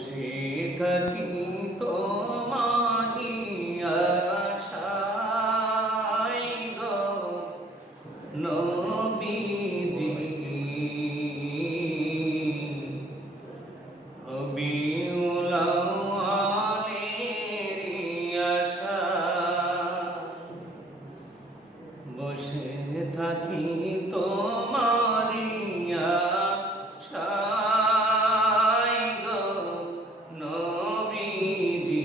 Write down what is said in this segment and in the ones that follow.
বসে থাকি তোমারি আশায় গো নবীজি রবিউল আউয়ালের আশায় বসে থাকি তোমারি আশায় গো নবীজি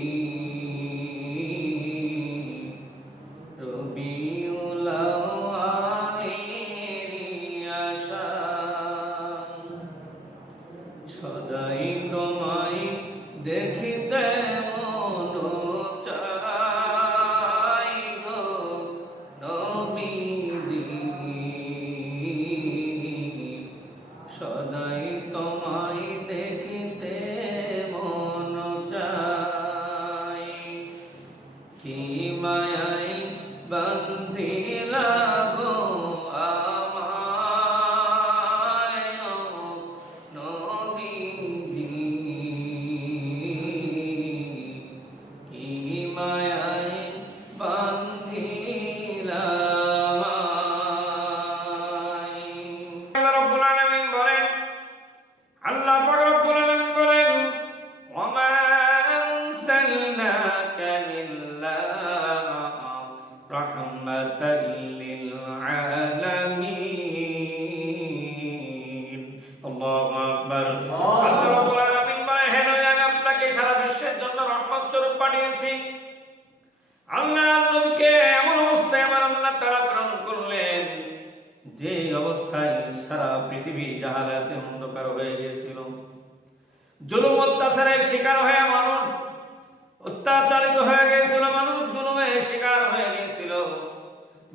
রবিউল আউয়ালের আশায় সদাই তোমায় দেখিতে মন চাই গো নবীজি সদাই তোমায় দেখিতে মন চাই কি মায়াই বান্ধিলা গো আমায় নবীজি কি মায়াই বান্ধিলা আল্লাহ রাব্বুল আলামিন বলেন আল্লাহ পাক রব্বুল আলামিন বলেন ওমা আরসালনাকা ইল্লা রাহমাতাল লিল আলামিন আল্লাহু আকবার আল্লাহ রাব্বুল আলামিন বলেন হে নবী আমি আপনাকে সারা বিশ্বের জন্য রহমত স্বরূপ পাঠিয়েছি আল্লাহ নবীকে এমন অবস্থায় আমার আল্লাহ তাআলা প্রেরণ করলেন যে অবস্থায় সারা পৃথিবী জাহালাতে অন্ধকার হয়ে গিয়েছিল জুলুম অত্যাচারের শিকার হয়ে মানুষ অত্যাচারিত হয়ে গিয়েছিল মানুষ জুলুমের শিকার হয়ে গিয়েছিল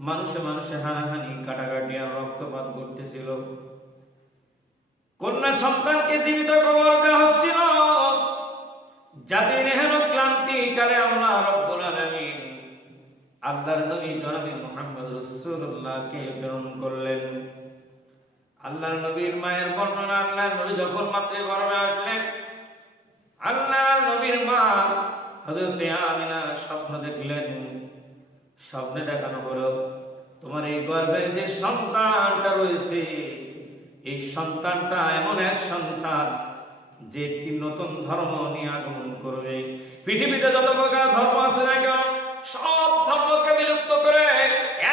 মানুষে মানুষে হানাহানি কাটাকাটি আর রক্তপাত ঘটতেছিল কন্যা সন্তানকে জীবিত কবর দেওয়া হচ্ছিল জাতির এহেন ক্লান্তি কালে আল্লাহ রাব্বুল আলামিন আল্লাহর নবী জনাবে মুহাম্মদ রাসূলুল্লাহকে প্রেরণ করলেন আল্লাহর নবীর মায়ের বর্ণনা আল্লাহর নবী যখন মাতৃগর্ভে আসলেন আল্লাহর নবীর মা হযরত আমিনা স্বপ্ন দেখলেন স্বপ্নে দেখানো হলো তোমার এই গর্ভে যে সন্তানটা রয়েছে এই সন্তানটা এমন এক সন্তান যে একটি নতুন ধর্ম নিয়ে আগমন করবে পৃথিবীতে যত প্রকার ধর্ম আছে না কেন সব ধর্মকে বিলুপ্ত করে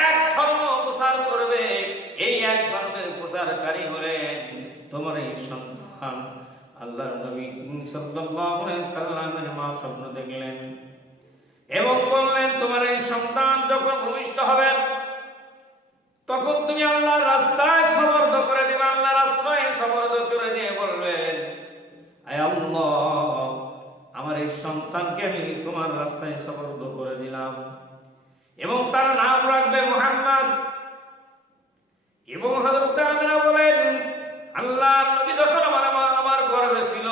এক ধর্ম প্রচার করবে এই এক ধর্মের প্রচারকারী হলেন তোমার এই সন্তান আল্লাহর নবী সাল্লাল্লাহু আলাইহি সাল্লামের মা স্বপ্ন দেখলেন এবং বললেন তোমার এই সন্তান যখন ভূমিষ্ঠ হবে তখন তুমি আল্লাহর রাস্তায় সবর্দ করে দিবে আল্লাহর রাস্তায় সবর্দ করে দিয়ে বলবেন আয় আল্লাহ আমার এই সন্তানকে আমি তোমার রাস্তায় সবর্দ করে দিলাম এবং তার নাম রাখবে মুহাম্মদ এবং হযরত আমিনা বলেন আল্লাহর নবী যখন আমার গর্ভে ছিল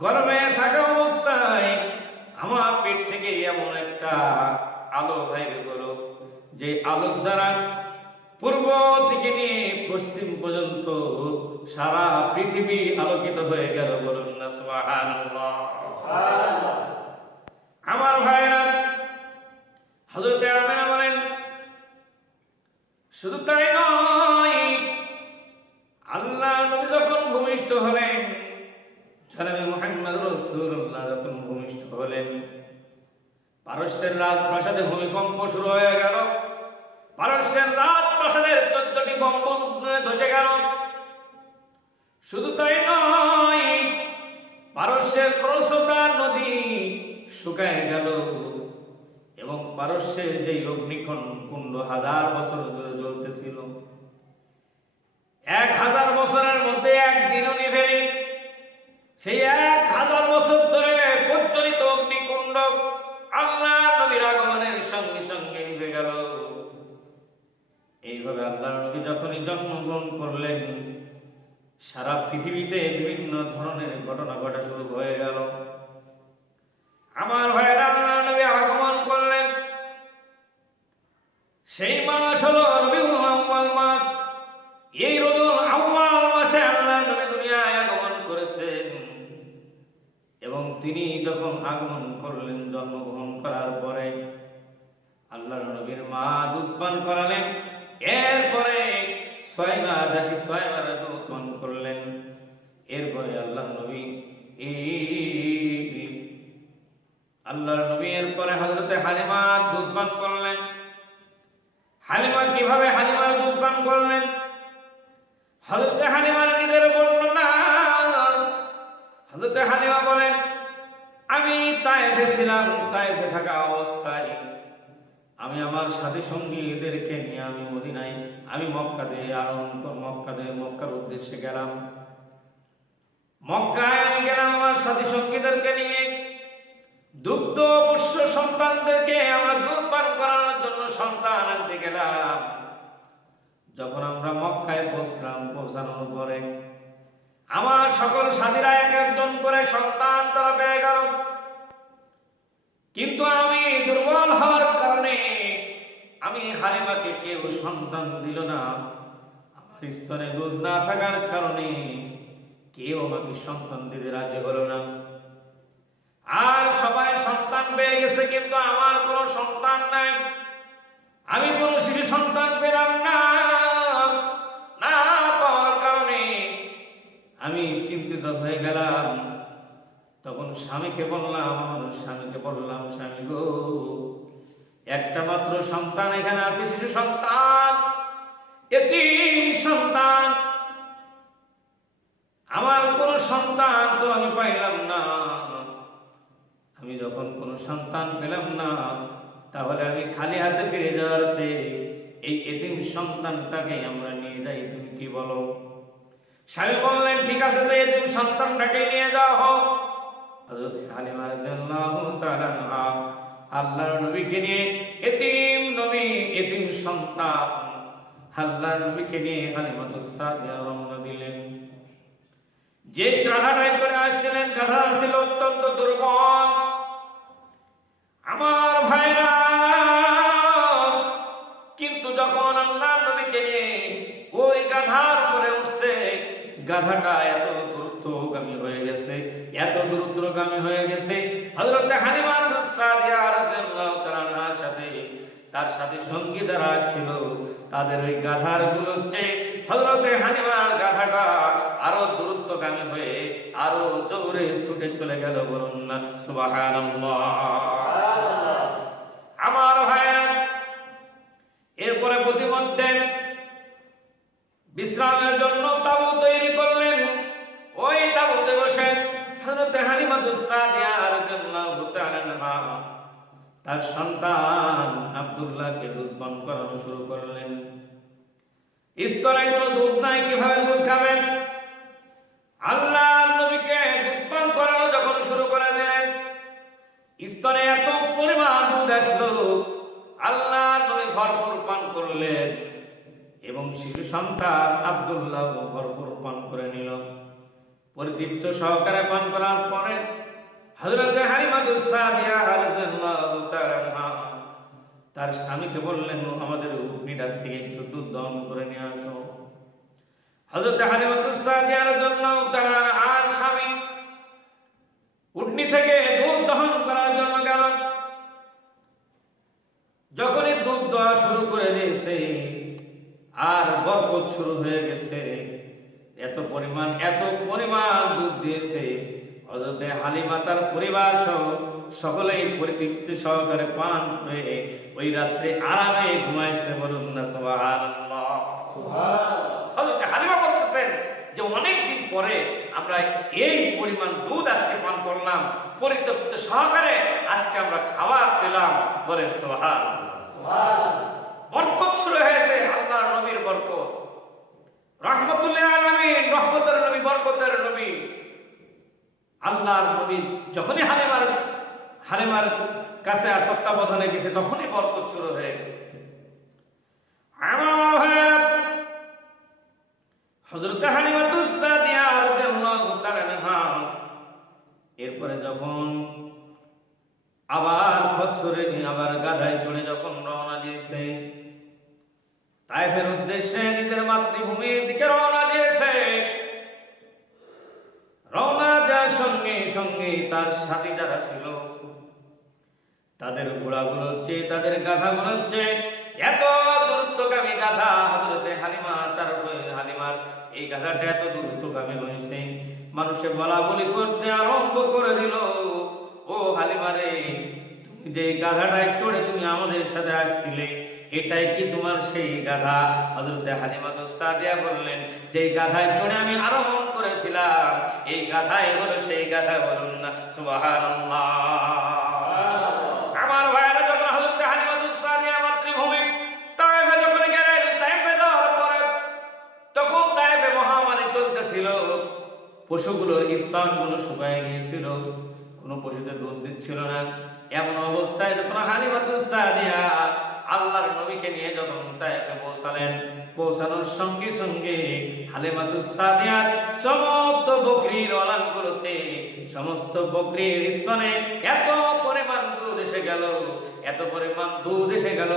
গর্ভে থাকা অবস্থায় আমার পেট থেকে এমন একটা আলো বাইরে হলো যে আলোর দ্বারা পূর্ব থেকে নিয়ে পশ্চিম পর্যন্ত সারা পৃথিবী আলোকিত হয়ে গেল বলুন না সুবহানাল্লাহ সুবহানাল্লাহ আমার ভাইরা হযরত আমিনা বলেন শুধু তাই নয় আল্লাহ নবী যখন ভূমিষ্ঠ হলেন জনাবে মুহাম্মদ রাসূলুল্লাহ যখন ভূমিষ্ঠ হলেন পারস্যের রাজপ্রাসাদে ভূমিকম্প শুরু হয়ে গেল পারস্যের রাজপ্রাসাদের 14টি গম্বুজ ধসে গেল শুধু তাই নয় পারস্যের ক্রোসতা নদী শুকায় গেল এবং পারস্যের যে অগ্নিকুণ্ড 1000 বছর ধরে জ্বলতেছিল 1000 বছরের মধ্যে একদিনও নিভেনি সেই 1000 বছর ধরে প্রজ্বলিত অগ্নিকুণ্ড আল্লাহর নবীর আগমনের সঙ্গে সঙ্গে নিভে গেল এইভাবে আল্লাহর নবী যখনই জন্মগ্রহণ করলেন সারা পৃথিবীতে বিভিন্ন ধরনের ঘটনা ঘটা শুরু হয়ে গেল আমার ভাইয়েরা আল্লাহর নবী আগমন করলেন সেই মাস হলো রবিউল আউয়াল মাস এই রবিউল আউয়াল মাসে আল্লাহর নবী দুনিয়ায় আগমন করেছেন এবং তিনি যখন আগমন করলেন জন্মগ্রহণ করার পরে আল্লাহর নবীর মা দুধ পান করালেন। এরপরে 6 মাস 6 বার দুধ পান করলেন। এরপরে আল্লাহর নবী এরপরে হযরতে হালিমা দুধ পান করলেন। হালিমা কিভাবে হালিমার দুধ পান করলেন? হযরতে হালিমার নিজের বর্ণনা। হযরতে হালিমা বলেন, আমি তায়েফে ছিলাম। তায়েফে থাকা অবস্থায় আমি আমার সাথী সঙ্গীদেরকে নিয়ে আমি মদিনায় আমি মক্কার উদ্দেশ্যে গেলাম। মক্কায় আমি গেলাম আমার সাথী সঙ্গীদেরকে নিয়ে। দুগ্ধ পুষ্য সন্তানদেরকে আমরা দুধ পান করানোর জন্য সন্তান আনতে গেলাম। যখন আমরা মক্কায় পৌঁছানোর পরে আমার সকল সাথীরা এক একজন করে সন্তান তারা পেয়ে গেল। কিন্তু আমি দুর্বল হওয়ার কারণে আমি হালিমাকে কেউ সন্তান দিল না। আমার স্তনে দুধ না থাকার কারণে কেউ আমাকে সন্তান দিতে রাজি হলো না। আর সবাই সন্তান পেয়ে গেছে, কিন্তু আমার কোনো সন্তান নাই। আমি কোনো শিশু সন্তান পেলাম না। না পাওয়ার কারণে আমি চিন্তিত হয়ে গেলাম। তখন স্বামীকে বললাম, স্বামী গো, একটা মাত্র সন্তান এখানে আছে, শিশু সন্তান, এতিম সন্তান। আমার কোন সন্তান তো আমি পাইলাম না। আমি যখন কোন সন্তান পেলাম না, তাহলে আমি খালি হাতে ফিরে যাওয়ার চেয়ে এই এতিম সন্তানটাকে আমরা নিয়ে যাই, তুমি কি বলো? স্বামী বললেন, ঠিক আছে, তো এতিম সন্তানটাকে নিয়ে যাওয়া হোক। হযরত হালিমা রাদিয়াল্লাহু তাআলা আনহা আল্লাহর নবীকে নিয়ে এতিম সন্তান আল্লাহর নবীকে নিয়ে হালিমাতুস সাদিয়া রওনা দিলেন। যে গাধাটাই করে আসছিলেন, গাধা ছিল অত্যন্ত দুর্বল। আমার ভাইরা, কিন্তু যখন আল্লাহর নবীকে নিয়ে ওই গাধার উপরে উঠছে, গাধাটা এত দ্রুতগামী হয়ে গেছে। হযরত হালিমাতুস সাদিয়া রাদিয়াল্লাহু তাআলার সাথে তার সাথে সঙ্গী যারা ছিল, তাদের ওই গাধার গুলোতে হযরত হালিমার গাধাটা আরো দ্রুতগামী হয়ে আরো জোরে ছুটে চলে গেল। বলুন না সুবহানাল্লাহ। আমার ভাইরা, এরপরে প্রতিমধ্যে বিশ্রামের জন্য তাঁবু তৈরি করলেন। ওই তাঁবুতে বসে হযরত হালিমাতুস সাদিয়া রাদিয়াল্লাহু তাআলা আনহা তার সন্তান আব্দুল্লাহকে দুধ পান করানো শুরু করলেন। স্তনে কোনো দুধ নাই, কিভাবে দুধ খাবেন? আল্লাহর নবীকে দুধ পান করানো যখন শুরু করে দিলেন, স্তনে এত পরিমাণ দুধ আসলো, আল্লাহর নবী ভরপুর পান করলেন এবং শিশু সন্তান আব্দুল্লাহ ভরপুর পান করে নিল। পরিতৃপ্ত সহকারে পান করার পরে হযরত হালিমাতুস সাদিয়া রাদিয়াল্লাহু তাআলা আনহা তার স্বামীকে বললেন, আমাদের উটনিটার থেকে একটু দুধ দহন করে নিয়ে আসো। হযরত হালিমাতুস সাদিয়া রাদিয়াল্লাহু তাআলা আর স্বামী উটনি থেকে দুধ দহন করার জন্য গেল। যখনই দুধ দেওয়া শুরু করে দিয়েছে আর বরকত শুরু হয়ে গেছে, এত পরিমাণ দুধ দিয়েছে, হযরত হালিমা তার পরিবার সহ সকলেই পরিতৃপ্তি সহকারে পান করে ওই রাত্রে আরামে ঘুমাইছে। বলুন না সুবহানাল্লাহ। হযরত হালিমা বলতেছেন যে অনেকদিন পরে আমরা এই পরিমাণ দুধ আজকে পান করলাম, পরিতৃপ্তি সহকারে আজকে আমরা খাবার পেলাম। বলে সুবহানাল্লাহ। বরকত শুরু হয়েছে, আল্লাহর নবীর বরকত, রাহমাতুল আলামিন, রহমতের নবী, বরকতের নবী। আল্লাহর নবী যখনই হালিমার কাছে তত্ত্বাবধানে গেছে, তখনই বরকত শুরু হয়ে গেছে। আমার ভাইরা, হযরত হালিমাতুস সাদিয়া রাদিয়াল্লাহু তাআলা আনহা এরপরে যখন আবার খচ্চরে আবার গাধায় চড়ে যখন রওনা দিয়েছে, তায়েফের উদ্দেশ্যে নিজের মাতৃভূমির দিকে রওনা দিয়েছে, রওনা দেওয়ার সঙ্গে সঙ্গে তার সাথী যারা ছিল তাদের ঘোড়াগুলো হচ্ছে, তাদের গাধাগুলো হচ্ছে এত দ্রুতগামী গাধা। হযরতে হালিমার এই গাধাটা এত দ্রুতগামী হয়েছে, মানুষে বলা বলি করতে আরম্ভ করে দিল, ও হালিমারে, তুমি যে গাধাটায় চড়ে তুমি আমাদের সাথে আসছিলে, এটাই কি তোমার সেই গাধা? হযরতে হালিমাতুস সাদিয়া বললেন, যে গাধায় চড়ে আমি আরোহণ করেছিলাম, এই গাধাই হলো সেই গাধা। বলুন না সুবহানাল্লাহ। আমার ভাইরা, যখন হযরতে হালিমাতুস সাদিয়া মাতৃভূমি তায়েফে যখন গেলেন, তায়েফে যাওয়ার পরে তখন তায়েফে মহামারী চলতেছিল, পশুগুলোর স্তনগুলো শুকায় গিয়েছিল, কোনো পশুতে দুধ দিচ্ছিল না। এমন অবস্থায় যখন হালিমাতুস সাদিয়া আল্লাহর নবীকে নিয়ে যখন তায়েফে পৌঁছালেন, পৌঁছানোর সঙ্গে সঙ্গে হালিমাতুস সাদিয়ার সমস্ত বকরির ওলানগুলোতে, সমস্ত বকরির স্তনে এত পরিমাণ দুধ এসে গেল, এত পরিমাণ দুধ এসে গেল,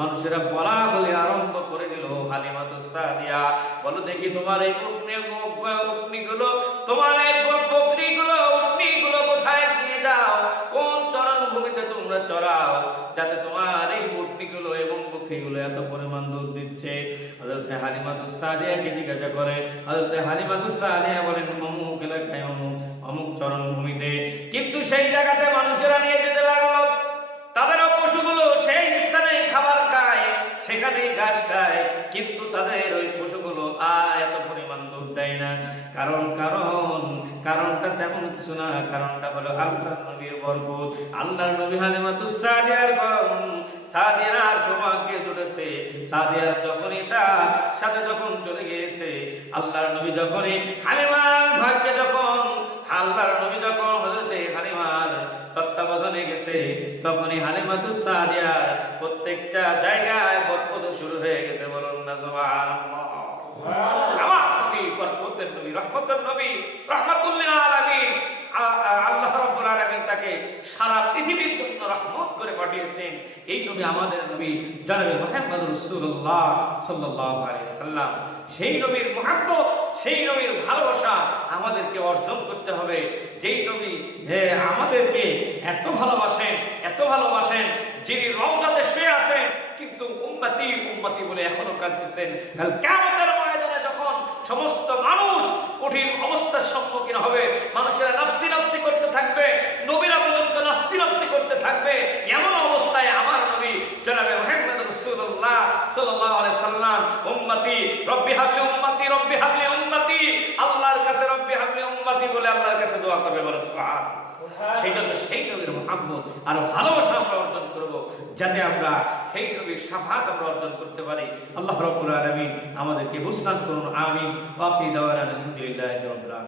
মানুষেরা বলা বলে আরম্ভ করে দিল, হালিমাতুস সাদিয়া, বলো দেখি তোমার এই উটনিগুলো, তোমার এই উটনিগুলো কোথায় নিয়ে যাও, কোন চরণভূমিতে তোমরা চড়াও, যাতে তোমার এই উটনিগুলো এবং বকরিগুলো এত পরিমাণ দুধ দিচ্ছে। হযরতে হালিমাতুস সাদিয়াকে জিজ্ঞাসা করে, হযরতে হালিমাতুস সাদিয়া বলেন, অমুক এলাকায় অমুক চরণভূমিতে। কিন্তু সেই জায়গাতে মানুষেরা নিয়ে যেতে লাগলো, তাদের পশুগুলো সেই স্থানে খাবার খায়, সেখানেই ঘাস খায়, কিন্তু তাদের ওই পশুগুলো এত পরিমাণ দুধ দেয় না। কারণটা তেমন কিছু না, কারণটা হলো আল্লাহর নবীর বরকত। আল্লাহর নবী হালিমাতুস সাদিয়ার সাদিয়ার সৌভাগ্য জুটেছে। সাদিয়ার যখনই তার সাথে যখন চলে গিয়েছে, আল্লাহর নবী যখনই হালিমার ভাগ্যে যখন আল্লাহর নবী যখন হযরতে হালিমার তত্ত্বাবধানে গেছে, তখনই হালিমাতুস সাদিয়ার প্রত্যেকটা জায়গায় বরকত শুরু হয়ে গেছে। বলুন না সুবহানাল্লাহ। আমার নবী বরকতের নবী, রহমতের নবী, রাহমাতুল লিল আলামিন। আল্লাহ রাব্বুল আলামিন তাকে সারা পৃথিবীর জন্য রহমত করে পাঠিয়েছেন। এই নবী আমাদের নবী জনাবে মুহাম্মদুর রাসূলুল্লাহ সাল্লাল্লাহু আলাইহি সাল্লাম। সেই নবীর মুহাব্বত, সেই নবীর ভালোবাসা আমাদেরকে অর্জন করতে হবে। যেই নবী আমাদেরকে এত ভালোবাসেন, যিনি রওজাতে শুয়ে আছেন, কিন্তু উম্মতি উম্মতি বলে এখনো কাঁদতেছেন। কাল কিয়ামতের ময়দানে যখন সমস্ত মানুষ কঠিন অবস্থার সম্মুখীন হবে, মানুষেরা নাফসি নাফসি করতে থাকবে, নবীরা পর্যন্ত নাফসি নাফসি করতে থাকবে, এমন অবস্থায় আমার নবী জনাবে মুহাম্মদ রাসূলুল্লাহ সাল্লাল্লাহু আলাইহি সাল্লাম উম্মতি রব্বি হাবলি উম্মতি রব্বি হাবলি উম্মতি, আল্লাহর কাছে রব্বি হাবলি উম্মতি বলে আল্লাহর কাছে দোয়া করবে। বলে সুবহানাল্লাহ। সেই জন্য সেই নবীর মুহাব্বত আর ভালোবাসা আমরা অর্জন করব, যাতে আমরা সেই নবীর শাফাত আমরা অর্জন করতে পারি। আল্লাহ রাব্বুল আলামিন আমাদেরকে বুঝদান করুন। আমিন। ওয়া আখিরু দাওয়ানা আলহামদুলিল্লাহি রাব্বিল আলামিন।